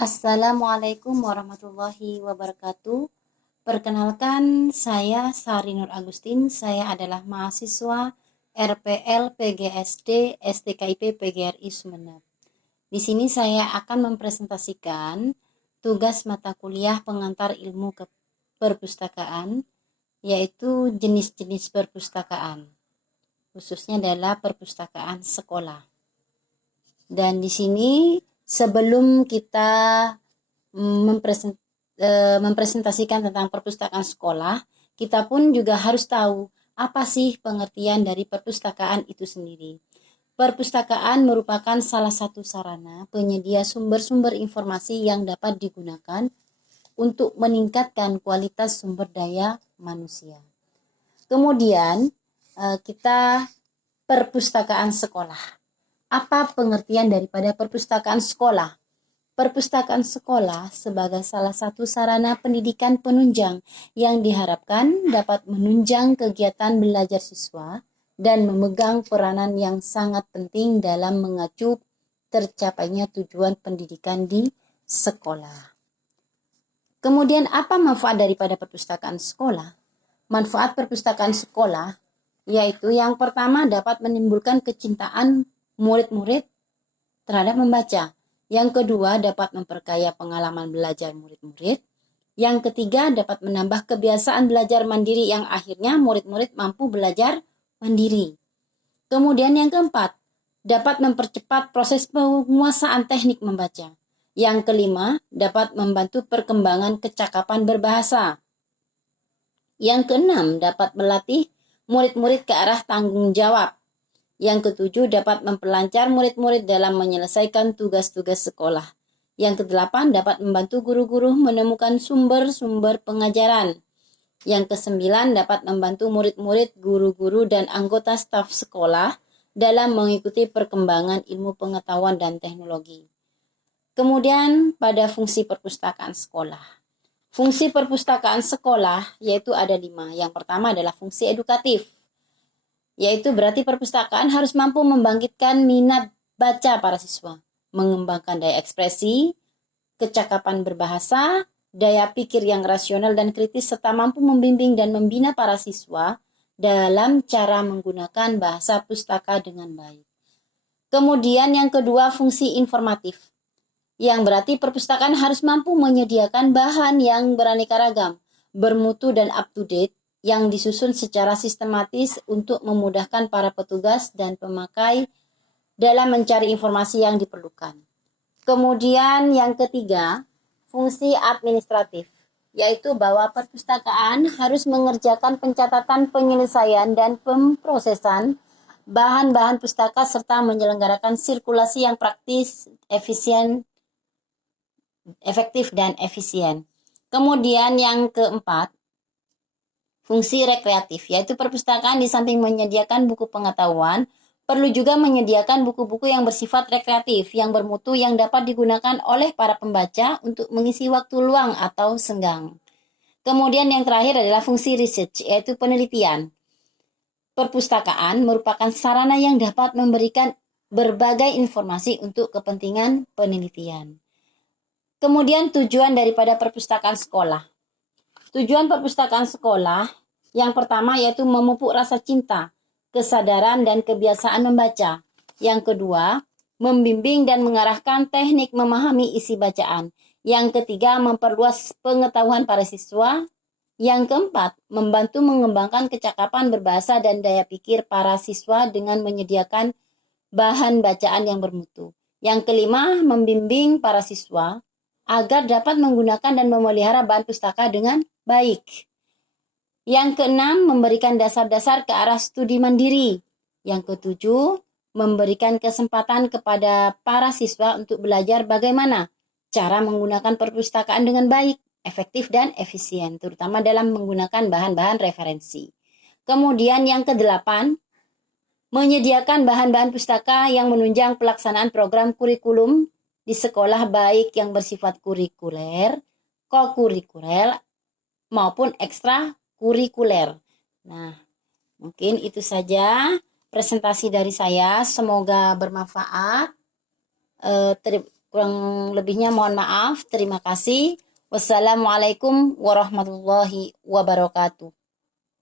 Assalamualaikum warahmatullahi wabarakatuh. Perkenalkan, saya Sari Nur Agustin. Saya adalah mahasiswa RPL PGSD STKIP PGRI Sumeneb. Di sini saya akan mempresentasikan tugas mata kuliah pengantar ilmu ke perpustakaan, yaitu jenis-jenis perpustakaan, khususnya adalah perpustakaan sekolah. Dan di sini sebelum kita mempresentasikan tentang perpustakaan sekolah, kita pun juga harus tahu apa sih pengertian dari perpustakaan itu sendiri. Perpustakaan merupakan salah satu sarana penyedia sumber-sumber informasi yang dapat digunakan untuk meningkatkan kualitas sumber daya manusia. Kemudian kita perpustakaan sekolah. Apa pengertian daripada perpustakaan sekolah? Perpustakaan sekolah sebagai salah satu sarana pendidikan penunjang yang diharapkan dapat menunjang kegiatan belajar siswa dan memegang peranan yang sangat penting dalam mengacu tercapainya tujuan pendidikan di sekolah. Kemudian apa manfaat daripada perpustakaan sekolah? Manfaat perpustakaan sekolah yaitu yang pertama dapat menimbulkan kecintaan murid-murid terhadap membaca. Yang kedua dapat memperkaya pengalaman belajar murid-murid. Yang ketiga dapat menambah kebiasaan belajar mandiri yang akhirnya murid-murid mampu belajar mandiri. Kemudian yang keempat, dapat mempercepat proses penguasaan teknik membaca. Yang kelima, dapat membantu perkembangan kecakapan berbahasa. Yang keenam, dapat melatih murid-murid ke arah tanggung jawab. Yang ketujuh, dapat memperlancar murid-murid dalam menyelesaikan tugas-tugas sekolah. Yang kedelapan, dapat membantu guru-guru menemukan sumber-sumber pengajaran. Yang kesembilan, dapat membantu murid-murid, guru-guru, dan anggota staf sekolah dalam mengikuti perkembangan ilmu pengetahuan dan teknologi. Kemudian pada fungsi perpustakaan sekolah. Fungsi perpustakaan sekolah yaitu ada 5. Yang pertama adalah fungsi edukatif, yaitu berarti perpustakaan harus mampu membangkitkan minat baca para siswa, mengembangkan daya ekspresi, kecakapan berbahasa, daya pikir yang rasional dan kritis, serta mampu membimbing dan membina para siswa dalam cara menggunakan bahasa pustaka dengan baik. Kemudian yang kedua, fungsi informatif, yang berarti perpustakaan harus mampu menyediakan bahan yang beraneka ragam, bermutu dan up to date, yang disusun secara sistematis untuk memudahkan para petugas dan pemakai dalam mencari informasi yang diperlukan. Kemudian yang ketiga, fungsi administratif, yaitu bahwa perpustakaan harus mengerjakan pencatatan, penyelesaian, dan pemrosesan bahan-bahan pustaka serta menyelenggarakan sirkulasi yang praktis, efektif, dan efisien. Kemudian yang keempat, fungsi rekreatif, yaitu perpustakaan di samping menyediakan buku pengetahuan, perlu juga menyediakan buku-buku yang bersifat rekreatif, yang bermutu, yang dapat digunakan oleh para pembaca untuk mengisi waktu luang atau senggang. Kemudian yang terakhir adalah fungsi research, yaitu penelitian. Perpustakaan merupakan sarana yang dapat memberikan berbagai informasi untuk kepentingan penelitian. Kemudian tujuan daripada perpustakaan sekolah. Tujuan perpustakaan sekolah yang pertama yaitu memupuk rasa cinta, kesadaran, dan kebiasaan membaca. Yang kedua, membimbing dan mengarahkan teknik memahami isi bacaan. Yang ketiga, memperluas pengetahuan para siswa. Yang keempat, membantu mengembangkan kecakapan berbahasa dan daya pikir para siswa dengan menyediakan bahan bacaan yang bermutu. Yang kelima, membimbing para siswa agar dapat menggunakan dan memelihara bahan pustaka dengan baik. Yang keenam, memberikan dasar-dasar ke arah studi mandiri. Yang ketujuh, memberikan kesempatan kepada para siswa untuk belajar bagaimana cara menggunakan perpustakaan dengan baik, efektif, dan efisien, terutama dalam menggunakan bahan-bahan referensi. Kemudian yang kedelapan, menyediakan bahan-bahan pustaka yang menunjang pelaksanaan program kurikulum di sekolah baik yang bersifat kurikuler, kokurikuler, maupun ekstra kurikuler. Nah, mungkin itu saja presentasi dari saya. Semoga bermanfaat. Kurang lebihnya mohon maaf. Terima kasih. Wassalamualaikum warahmatullahi wabarakatuh.